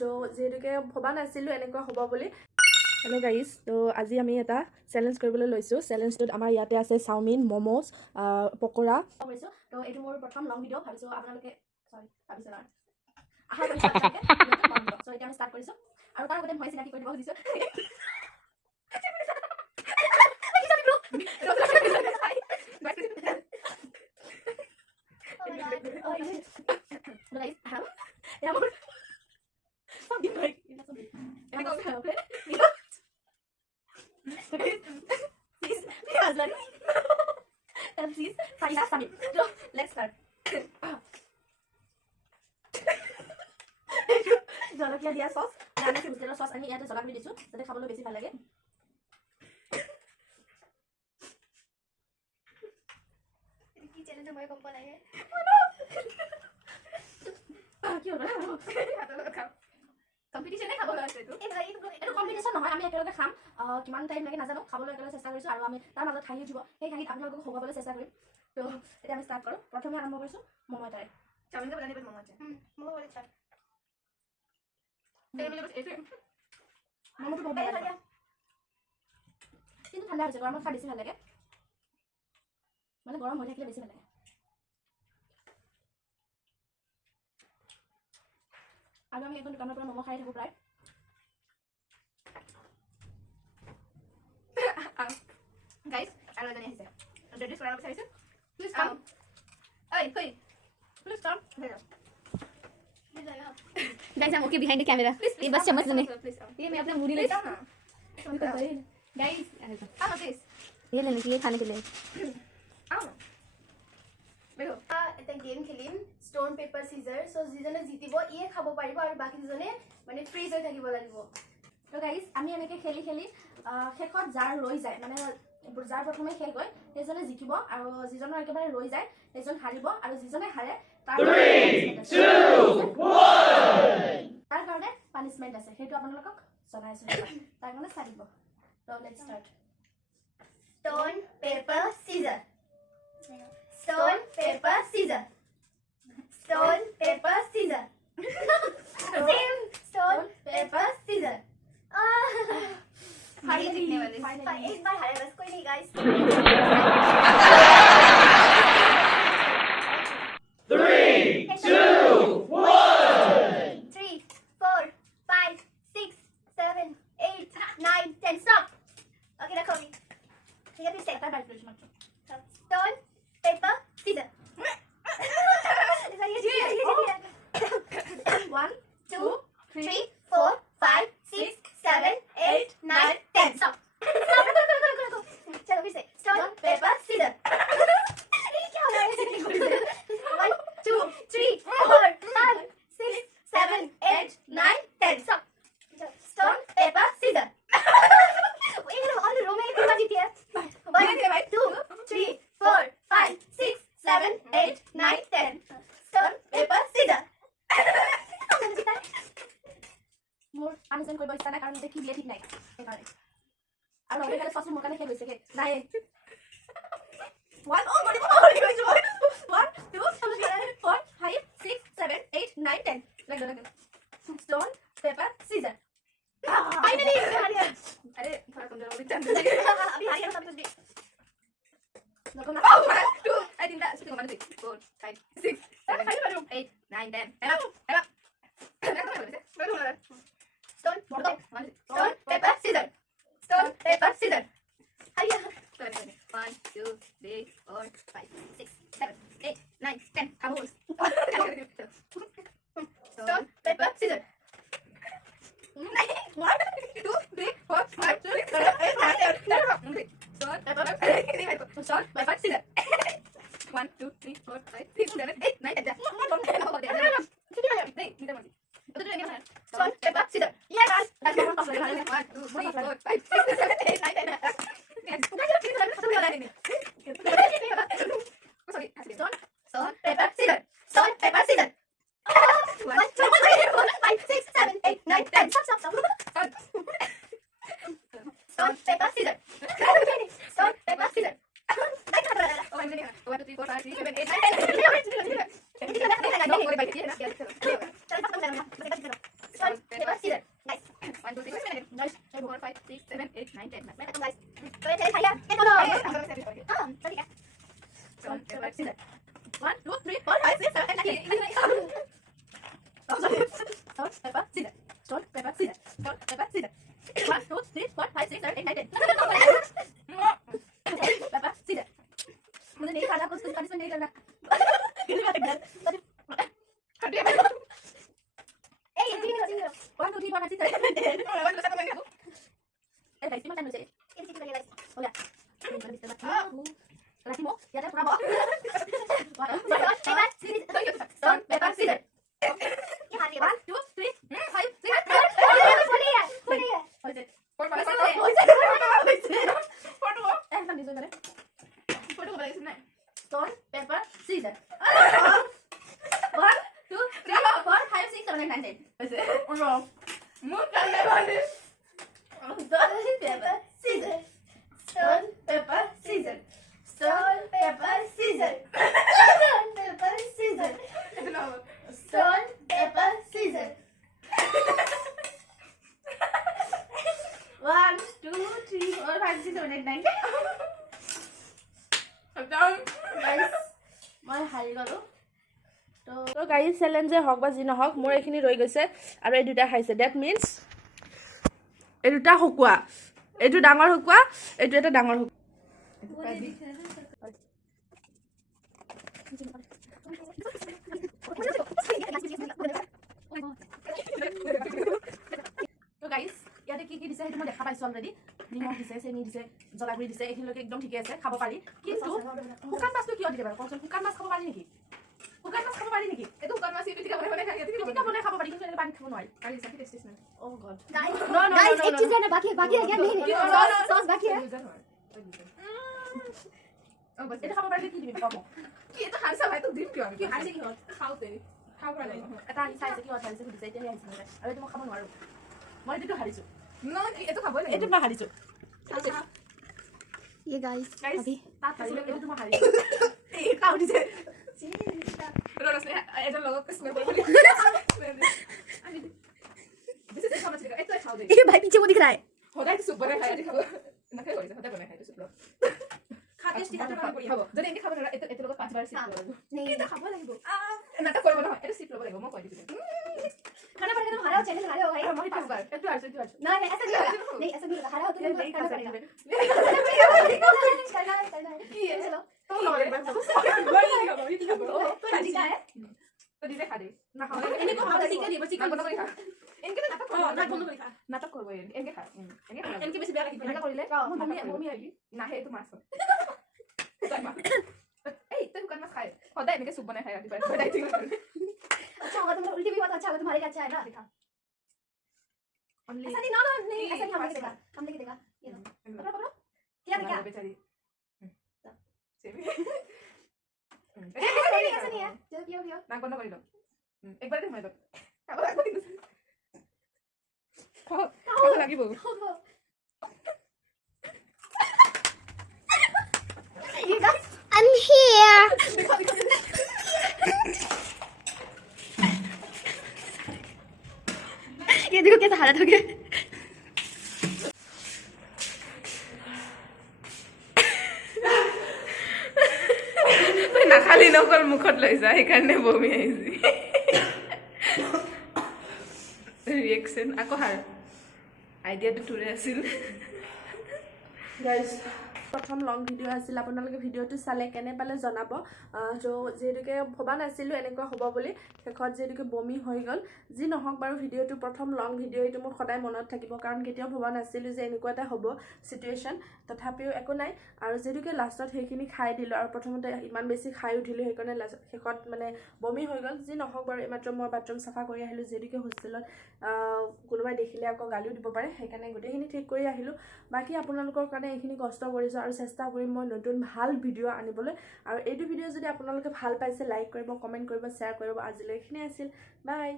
তো যেহেতুকে ভবা নাছিলোঁ এনেকুৱা হ'ব বুলি। হেল্ল' গাইজ, তো আজি আমি এটা চেলেঞ্জ কৰিবলৈ লৈছোঁ। চেলেঞ্জটোত আমাৰ ইয়াতে আছে চাওমিন, ম'ম'জ, পকৰা কৰিছোঁ। তো এইটো মোৰ প্ৰথম লং ভিডিঅ'। ভাবিছোঁ আপোনালোকে ভাবিছোঁ নহয় আশা কৰিছোঁ আপোনালোকে লং ভিডিঅ'। চ' এতিয়া আমি ষ্টাৰ্ট কৰিছোঁ আৰু তাৰ আগতে মই চিনাকি কৰি দিব খুজিছোঁ। জলকীয়া দিয়া চচ, আমি হোটেলৰ চচ আমি ইয়াতে জ্বলা কৰি দিছোঁ যাতে খাবলৈ বেছি ভাল লাগে। কি চেলেঞ্জ মই গম পোৱা নাই। কি হ'ল কম্পিটিশ্যনে খাবলৈ আছে এইটো কম্পিটিশ্যন নহয়, আমি একেলগে খাম। কিমান টাইম লাগে নাজানো, খাবলৈ একেলগে চেষ্টা কৰিছোঁ আৰু আমি তাৰ মাজত হাঁহি উঠিব। সেই হাঁহিত আপোনালোকক হৰুৱাবলৈ চেষ্টা কৰিম। তো এতিয়া আমি ষ্টাৰ্ট কৰোঁ। প্ৰথমে আৰম্ভ কৰিছোঁ ম'ম' এটাৰে। চাওমিনকে বনাই দিব ম'ম' আছে। ম'ম' বনাই চাই ম'ম'টো বহুত ভাল লাগে কিন্তু ঠাণ্ডা হৈছে। গৰমত খাই বেছি ভাল লাগে, মানে গৰম হৈ থাকিলে বেছি ভাল লাগে। আৰু আমি এখন দোকানৰ পৰা ম'ম' খাই থাকোঁ প্ৰায়। গাইজ আৰু এজনী আহিছে, ডেডিছ কৰাৰ বিচাৰিছোঁ। Please come. ঐ কৈ please come. Guys I'm okay behind the camera. ये बस चम्मच लेने। ये मैं अपना मूड़ी लेता हूँ ना। गाइस आओ प्लीज। ये लेने के लिए खाने के लिए। आओ। देखो এটা গেম খেলিম ষ্টন পেপাৰ সিজাৰ। সো যিজনে জিতিব ইয়ে খাব পাৰিব আৰু বাকি দুজনে মানে ফ্ৰিজ হৈ থাকিব লাগিব। তো গাইস আমি এনেকৈ খেলি খেলি শেষত যাৰ ৰৈ যায়, মানে যাৰ প্ৰথমে শেষ হয় সেইজনে জিকিব আৰু যিজনৰ একেবাৰে ৰৈ যায় সেইজন হাৰিব আৰু যিজনে হাৰে তাৰ কাৰণে পানিশমেন্ট আছে, সেইটো আপোনালোকক জনাইছোঁ। তাৰ কাৰণে চাই দিব। তো লেটস ষ্টাৰ্ট। ষ্টন পেপাৰ সিজাৰ। Stone, paper, scissor. Stone, paper, scissor. Same. Stone, paper, scissor. Finally. एक बार हारे बस, कोई नहीं guys. 3, 2, 1. 3, 4, 5, 6, 7, 8, 9, 10. Stop. Okay, रखो अभी. ठीक है, फिर से. Stone, paper, scissor. 1, 2, 3, 4, 5, 6, 7, 8, 9, 10. Stop. चलो फिर से. Stone, paper, scissor. क्या हो रहा है? 1, 2, 3, 4, 5, 6, 7, 8, 9, 10. Stop. Stone, paper, scissor. All the Romeo and Juliet here. 1, 2, 3, 4, 5, 6, 7, 8, 9, 10. Stone, paper, scissor. মোৰ আনজন কৰিব ইচ্ছা নাই কাৰণ কি দিয়ে ঠিক নাই সেইকাৰণে। আৰু অবিকালে সঁচা মোৰ কাৰণে শেষ হৈছে কে নাই। 1 oh গনি মই গৈছো। 1 2 3 4 5 6 7 8 9 10 লাগা লাগা। Stone, paper, scissor. Finally हार गया। अरे थोड़ा कमजोर हो गई चांस अभी हार गया सब कुछ भी। Look on 2 I think that's 1 2 3 4 5 6 7 8 9 10 Stone, paper, scissor. Stone, paper, scissor. 1 2 3 4 5 6 7 8 9 10 Vamos. Stone, paper, scissor. 1 2 3 4 5 6 7 8 9 10 Stone, paper, Stone, paper, scissor. 1 2 3 4 5 6 7 8 9 10 Stone, paper, scissor. Yes. 1 2 3 4 5 6 7 8 9 10 Stone, paper, scissor. Stone, paper, scissor. 1 2 3 4 5 6 7 8 9 10 Stop. Stone, paper, scissor. Stone, paper, scissor. 1 2 3 4 5 6 7 8 9 10 1 2 3 guys 4 5 6 7 8 9 10 guys. Boleh cari saya. Tolong. Sorry ya. Stone paper scissors 1 2 3 4 5 6 7 8 9 Stone paper scissors Stone paper scissors Stone paper scissors 1 2 3 4 5 6 7 8 9 10 paper scissors मुझे नहीं खाना कुछ punishment नहीं करना ए ये ठीक है 1 2 3 4 5 6 7 8 9 10 eh guys cuma kan bisa ये ठीक है guys oh ya lagi mau ya ada berapa Stone paper scissors ये हार गई 1 2 3 5 6 बोलिए बोलिए Stone, paper, scissors. 1, 2, 3, 4, 5, 6, 7, 8, 9, 10. Stone, paper, scissors. Stone paper scissors Stone paper scissors 1, 2, 3, 4, 5, 6, 7, 8, 9, 10. Guys, মই হাৰি গলো তো গাইজ চেলেঞ্জে হওক বা যি নহওক মোৰ এইখিনি ৰৈ গৈছে আৰু এই দুটা খাইছে ডেট মিনছ এই দুটা শুকোৱা এইটো ডাঙৰ শুকোৱা এইটো এটা ডাঙৰ শুকোৱা তো গাইজ ইয়াতে কি কি দিছে সেইটো মই দেখা পাইছো অলৰেডি নিমখ দিছে চেনি দিছে জলাগুৰি দিছে এইখিনিলৈকে একদম ঠিকে আছে খাব পাৰি কিন্তু শুকান মাছটো কিয় দিলে বাৰু কওকচোন শুকান মাছ খাব পাৰি নেকি শুকান মাছ খাব পাৰি নেকি এইটো শুকান মাছ পিটিকা বনাই খাই পিটিকা বনাই খাব পাৰি কিন্তু এনেকৈ পানীত খাব নোৱাৰি পাৰি চাকি টেষ্ট নাই oh God guys No, no, guys no, एक no, चीज no. है ना बाकी है क्या नहीं सॉस बाकी है এইটো খাব পাৰিলে কি দিবি কম কি এইটো হাৰিছা ভাই তোক দিম কিয় কি হাৰিছে কি হ'ল খাওঁতে খাব পৰা নাই এটা চাইছে কি হাৰিছে সুধিছে এতিয়া হাৰিছে আৰু এইটো মই খাব নোৱাৰো মই এইটো হাৰিছো এইটো খাবই লাগে এইটো মই হাৰিছো ये गाइस গাইস अभी তাত হাৰিলে এইটো মই হাৰিছো এই খাও দিছে ৰৰসনে এটা লগত স্মেল কৰিব আমি দিছে দেখো মাছ এইটো খাও দে ये भाई पीछे वो दिख रहा है সদায় সুপ বনাই খাই খাব নাখাই কৰিছে সদায় বনাই খাই সুপ খাতে ষ্টিকাৰটো কাম কৰি খাব যদি এনেকৈ খাব নোৱাৰা এইটো লগত 5 বাৰ চিপ ল'ব नहीं এইটো খাব লাগিব নাটক কৰিব নহয় এইটো চিপ ল'ব লাগিব মই কৈ দিছোঁ खाना पड़ेगा तुम हारा हो चैनल हारे हो भाई মই 5 বাৰ এইটো আছো ना नहीं ऐसा नहीं होगा नहीं ऐसा नहीं होगा हारा हो तो नहीं करना करना पड़ेगा करना है चलो তো ল'ব লাগিব মই কি খাব কি খাব तो ठीक है তো দিলে খা দে না খাও এনেকৈ খাব চিকেন দিব চিকেন বনাব খা এনেকৈ নাটক কৰিব নাটক বনাব খা নাটক কৰিব এনেকৈ খা এনেকৈ বেছি বেয়া লাগিব এনেকৈ কৰিলে বমি আহি নাহে এইটো মাছ এই তই শুকান মাছ খাই সদায় এনেকৈ চুপ বনাই খাই ৰাতিপুৱা সদায় ঠিক अच्छा होगा तुम उल्टी भी बहुत अच्छा होगा तुम्हारे लिए अच्छा है ना दिखा অনলি ऐसा नहीं नहीं ऐसा नहीं हम लेके देगा ये लो पकड़ो पकड़ो क्या देखा बेचारी ऐसा नहीं है चलो पियो पियो নাক বন্ধ কৰি ল একবাৰে দে মই তো খাব লাগিব খাব লাগিব You guys, I'm here. ये देखो कैसा हालत हो गया তই নাখালি নকল মুখত লৈ যা সেইকাৰণে বমি আহিছে ৰিয়েকশ্যন আকৌ হাৰ আইডিয়াটো তোৰে আছিল গাইজ প্ৰথম লং ভিডিঅ' আছিল আপোনালোকে ভিডিঅ'টো চালে কেনে পালে জনাব ত' যিহেতুকে ভবা নাছিলোঁ এনেকুৱা হ'ব বুলি শেষত যিহেতুকে বমি হৈ গ'ল যি নহওক বাৰু ভিডিঅ'টো প্ৰথম লং ভিডিঅ' এইটো মোৰ সদায় মনত থাকিব কাৰণ কেতিয়াও ভবা নাছিলোঁ যে এনেকুৱা এটা হ'ব চিটুৱেশ্যন তথাপিও একো নাই আৰু যিহেতুকে লাষ্টত সেইখিনি খাই দিলোঁ আৰু প্ৰথমতে ইমান বেছি খাই উঠিলোঁ সেইকাৰণে শেষত মানে বমি হৈ গ'ল যি নহওক বাৰু এইমাত্ৰ মই বাথৰুম চাফা কৰি আহিলোঁ যিহেতুকে হোষ্টেলত কোনোবাই দেখিলে আকৌ গালিও দিব পাৰে সেইকাৰণে গোটেইখিনি ঠিক কৰি আহিলোঁ বাকী আপোনালোকৰ কাৰণে এইখিনি কষ্ট কৰিছোঁ আৰু চেষ্টা কৰিম মই নতুন ভাল ভিডিঅ' আনিবলৈ আৰু এইটো ভিডিঅ' যদি আপোনালোকে ভাল পাইছে লাইক কৰিব কমেণ্ট কৰিব শ্বেয়াৰ কৰিব আজিলৈ এইখিনি আছিল বাই